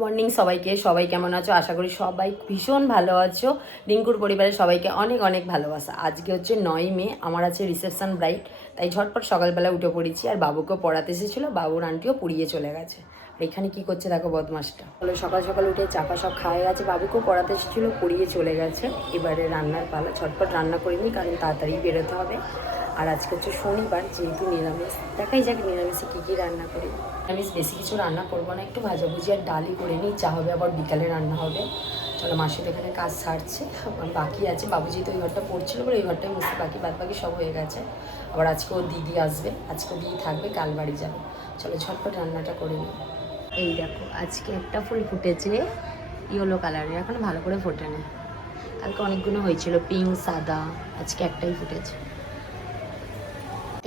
Morning সবাইকে, সবাই কেমন আছো? আশা করি সবাই ভীষণ ভালো আছো। রিঙ্কুর পরিবারের সবাইকে অনেক অনেক ভালোবাসা। আজকে হচ্ছে 9 মে, আমার আছে রিসেপশন ব্রাইড, তাই ঝটপট সকালবেলা উঠে পড়েছি। আর বাবুকেও পড়াতে এসেছিলো, বাবুর আন্টিও পড়িয়ে চলে গেছে। আর এখানে কি করছে দেখো বদমাসটা। বলে সকাল সকাল উঠে চাপা সব খাওয়া গেছে, বাবুকেও পড়াতে এসেছিলো, পড়িয়ে চলে গেছে। এবারে রান্নার পালা, ঝটপট রান্না করে নিই কারণ তাড়াতাড়ি বেরোতে হবে। আর আজকে হচ্ছে শনিবার, যেহেতু নিরামিষ, দেখাই যাক নিরামিষে কী কী রান্না করি। নিরামিষ বেশি কিছু রান্না করবো না, একটু ভাজাভুজি আর ডালই করে নিই, চা হবে আবার বিকালে রান্না হবে। চলো, মাসি তো এখানে কাজ সারছে, বাকি আছে। বাবুজি তো ওই ঘরটা পড়ছিল, বলে ওই ঘরটাই মুছতে, বাকি বাদ বাকি সব হয়ে গেছে। আবার আজকে ও দিদি আসবে, আজকে দিদি থাকবে, কাল বাড়ি যাবে। চলো ঝটপট রান্নাটা করে নিই। এই দেখো, আজকে একটা ফুল ফুটেছে ইয়েলো কালারের, এখন ভালো করে ফোটে না। কালকে অনেকগুলো হয়েছিল, পিঙ্ক, সাদা, আজকে একটাই ফুটেছে।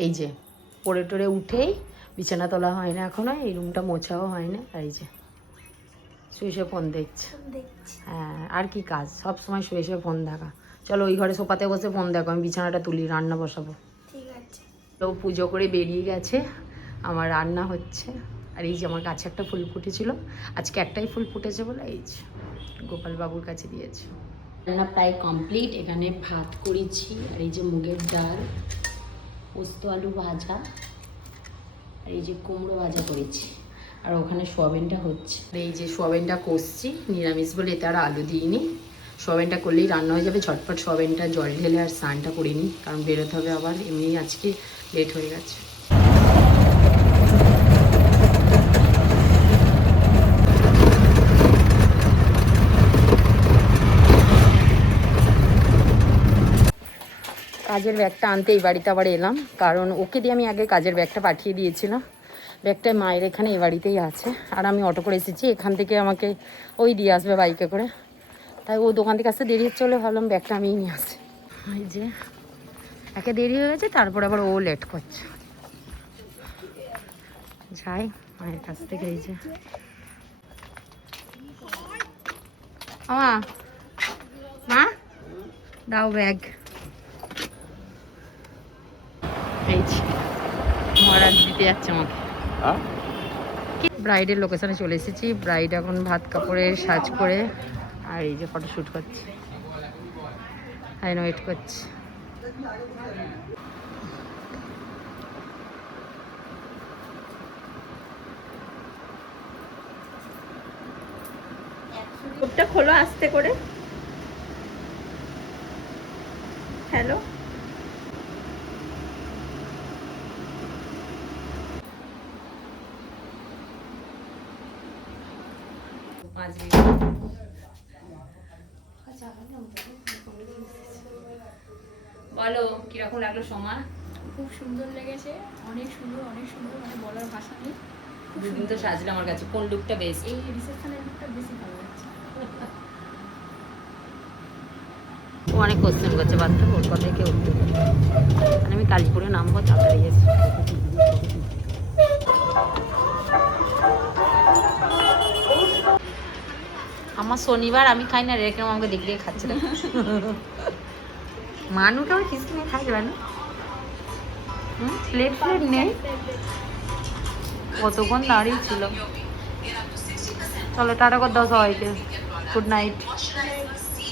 এই যে পড়ে টরে উঠেই বিছানা তোলা হয় না এখনো, এই রুমটা মোছাও হয় না। আর এই যে শুয়ে শুয়ে ফোন দেখছে। হ্যাঁ, আর কি কাজ, সব সময় শুয়ে শুয়ে ফোন দেখা। চলো ওই ঘরে সোফাতে বসে ফোন দেখো, আমি বিছানাটা তুলি, রান্না বসাবো। ঠিক আছে। তো পুজো করে বেরিয়ে গেছে, আমার রান্না হচ্ছে। আর এই যে আমার কাছে একটা ফুল ফুটেছিল, আজকে একটাই ফুল ফুটেছে বলে এই যে গোপাল বাবুর কাছে দিয়েছে। রান্না প্রায় কমপ্লিট। এখানে ভাত করেছি, আর এই যে মুগের ডাল, পোস্ত আলু ভাজা, আর এই যে কুমড়ো ভাজা করেছি। আর ওখানে সোয়াবিনটা হচ্ছে, এই যে সোয়াবিনটা কষছি, নিরামিষ বলে এতে আর আলু দিইনি। সোয়াবিনটা করলেই রান্না হয়ে যাবে। ঝটপট সোয়াবিনটা জল ঢেলে আর স্নানটা করে নিই, কারণ বেরোতে হবে আবার, এমনি আজকে লেট হয়ে গেছে। কাজের ব্যাগটা আনতে এই বাড়িতে আবার এলাম, কারণ ওকে দিয়ে আমি আগে কাজের ব্যাগটা পাঠিয়ে দিয়েছিলাম। ব্যাগটা মায়ের এখানে এই বাড়িতেই আছে, আর আমি অটো করে এসেছি, এখান থেকে আমাকে ওই দিয়ে আসবে বাইকে করে। তাই ও দোকান থেকে আসতে দেরি হচ্ছে বলে ভাবলাম ব্যাগটা আমিই নিয়ে আসি। এই যে একে দেরি হয়ে গেছে, তারপর আবার ও লেট করছে। যাই মায়ের কাছ থেকে। এই যে মা দাও ব্যাগ। এই যে মহারাজ দিতে যাচ্ছে আমাকে। ব্রাইডের লোকেশনে চলে এসেছি। ব্রাইড এখন ভাত কাপড়ে সাজ করে, আর এই যে ফটোশ্যুট করছে, লাইন ওয়েট করছে। ওটা খোলো আস্তে করে। হ্যালো, বলো কিরকম লাগলো সোমা? খুব সুন্দর লেগেছে, অনেক সুন্দর, অনেক সুন্দর, মানে বলার ভাষা নেই। দুদিন তো সাজলে আমার কাছে, কোন লুকটা বেস্ট? এই রিসেপশনের লুকটা বেশি ভালো লাগছে। ও অনেক কোশ্চেন করছে, বাচ্চা ওর কথায় কেউ উঠতে পারে। মানে আমি কালীপুরে নামবো, তাড়াতাড়ি এসে। আমার শনিবার, আমি খাই না, রেখে আমাকে দেখে দেখে খাচ্ছে না। মানুকে আমি কিছু নিয়ে খাই যাবে না, প্লেট প্লেট নেই, কতক্ষণ দাঁড়িয়ে ছিল। চলো টাটা করে দাও সবাইকে, গুড নাইট।